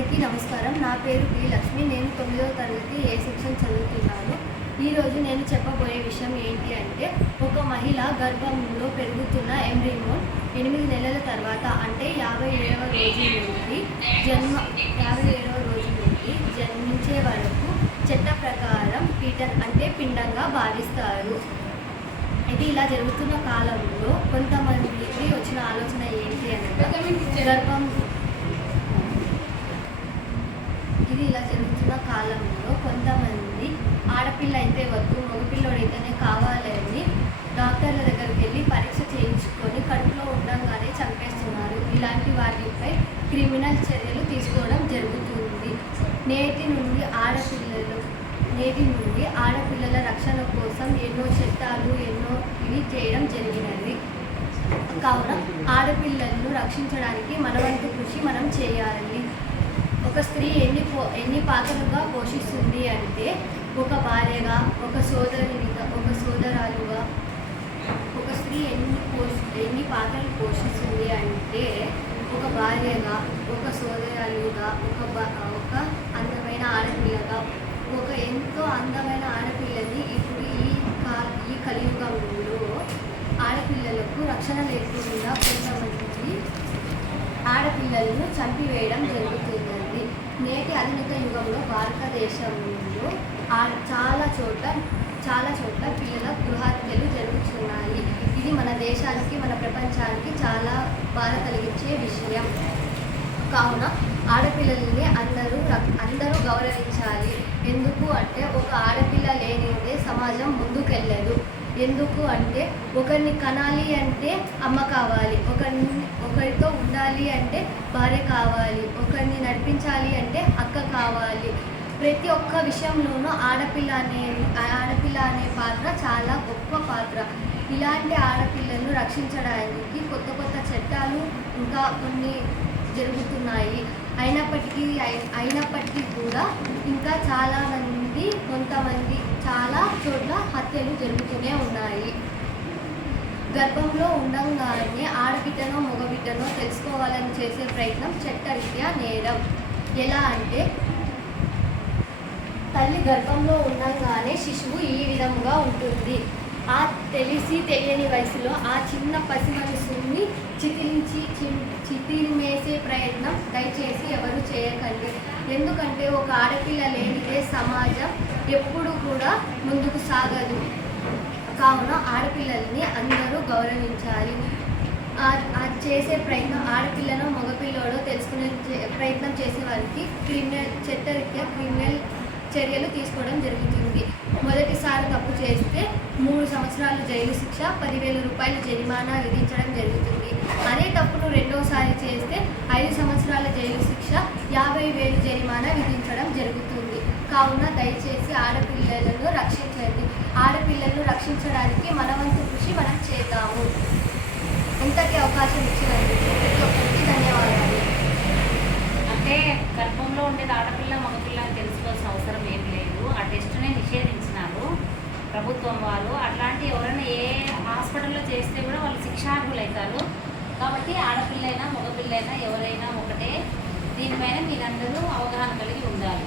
అందరికీ నమస్కారం. నా పేరు బి లక్ష్మి. నేను 9వ తరగతి ఏ సెక్షన్ చదువుతున్నాను. ఈరోజు నేను చెప్పబోయే విషయం ఏంటి అంటే, ఒక మహిళ గర్భంలో పెరుగుతున్న ఎంబ్రియోన్ 8 నెలల తర్వాత అంటే 57వ రోజు నుండి జన్మించే వరకు చట్ట ప్రకారం ఫీటస్ అంటే పిండంగా భావిస్తారు. ఇది ఇలా జరుగుతున్న కాలంలో కొంతమందికి వచ్చిన ఆలోచన ఏంటి అంటే, ఇలా జరుగుతున్న కాలంలో కొంతమంది ఆడపిల్ల అయితే వద్దు, మగపిల్లోడైతేనే కావాలని డాక్టర్ల దగ్గరికి వెళ్ళి పరీక్ష చేయించుకొని కడుపులో ఉండగానే చంపేస్తున్నారు. ఇలాంటి వాటిపై క్రిమినల్ చర్యలు తీసుకోవడం జరుగుతుంది. నేటి నుండి ఆడపిల్లల రక్షణ కోసం ఎన్నో చట్టాలు ఇవి చేయడం జరిగినది. కావున ఆడపిల్లలను రక్షించడానికి మనవంతు కృషి మనం చేయాలి. ఒక స్త్రీ ఎన్ని పాత్రలుగా పోషిస్తుంది అంటే, ఒక భార్యగా, ఒక సోదరునిగా, ఒక సోదరాలుగా ఒక స్త్రీ ఎన్ని పాత్రలు పోషిస్తుంది అంటే, ఒక భార్యగా, ఒక సోదరాలుగా, ఒక అందమైన ఆడపిల్లగా, ఒక ఎంతో అందమైన ఆడపిల్లని ఇప్పుడు ఈ కలియుగంలో ఆడపిల్లలకు రక్షణ లేకుండా కొంతమంది ఆడపిల్లలను చంపివేయడం జరుగుతున్నది. నేటి ఆధునిక యుగంలో భారతదేశంలో చాలా చోట్ల పిల్లల గృహత్యలు జరుగుతున్నాయి. ఇది మన దేశానికి, మన ప్రపంచానికి చాలా బాధ కలిగించే విషయం. కావున ఆడపిల్లల్ని అందరూ గౌరవించాలి. ఎందుకు అంటే, ఒక ఆడపిల్ల లేనిదే సమాజం ముందుకెళ్ళదు. ఎందుకు అంటే, ఒకరిని కనాలి అంటే అమ్మ కావాలి, ఒకరితో ఉండాలి అంటే భార్య కావాలి, ఒకరిని నడిపించాలి అంటే అక్క కావాలి. ప్రతి ఒక్క విషయంలోనూ ఆడపిల్ల అనే పాత్ర చాలా గొప్ప పాత్ర. ఇలాంటి ఆడపిల్లలను రక్షించడానికి కొత్త చట్టాలు ఇంకా కొన్ని జరుగుతున్నాయి. అయినప్పటికీ కూడా ఇంకా కొంతమంది చాలా చోట్ల హత్యలు జరుగుతూనే ఉన్నాయి. గర్భంలో ఉండగానే ఆడబిడ్డనో మగబిడ్డనో తెలుసుకోవాలని చేసే ప్రయత్నం చట్టరీత్యా నేరం. ఎలా అంటే, తల్లి గర్భంలో ఉండగానే శిశువు ఈ విధంగా ఉంటుంది. ఆ తెలియని వయసులో ఆ చిన్న పసి మనసుని చితిమేసే ప్రయత్నం దయచేసి ఎవరు చేయకండి. ఎందుకంటే, ఒక ఆడపిల్ల లేనిదే సమాజం ఎప్పుడు కూడా ముందుకు సాగదు. కావున ఆడపిల్లల్ని అందరూ గౌరవించాలి. చేసే ప్రయత్నం ఆడపిల్లనో మగపిల్లోడో తెలుసుకునే ప్రయత్నం చేసే వారికి చట్టరీత్యా క్రిమినల్ చర్యలు తీసుకోవడం జరుగుతుంది. మొదటిసారి తప్పు చేస్తే 3 సంవత్సరాలు జైలు శిక్ష, 10,000 రూపాయల జరిమానా విధించడం జరుగుతుంది. అదే తప్పును రెండోసారి చేస్తే 5 సంవత్సరాల జైలు శిక్ష, 50,000 జరిమానా విధించడం జరుగుతుంది. కావున దయచేసి ఆడపిల్లలను రక్షించండి. ఆడపిల్లలను రక్షించడానికి మనవంతు కృషి మనం చేద్దాము. ఇంతకీ అవకాశం ఇచ్చినందుకు ప్రతి ఒక్కరికి ధన్యవాదాలు. అంటే గర్భంలో ఉండేది ఆడపిల్ల మగపిల్ల అని తెలుసుకోవాల్సిన అవసరం ఏం లేదు. ఆ టెస్ట్నే నిషేధించినారు ప్రభుత్వం వాళ్ళు. అట్లాంటి ఎవరైనా ఏ హాస్పిటల్లో చేస్తే కూడా వాళ్ళు శిక్షార్హులు అవుతారు. కాబట్టి ఆడపిల్లైనా మగపిల్లైనా ఎవరైనా ఒకటే. దీనిపైన మీరందరూ అవగాహన కలిగి ఉండాలి.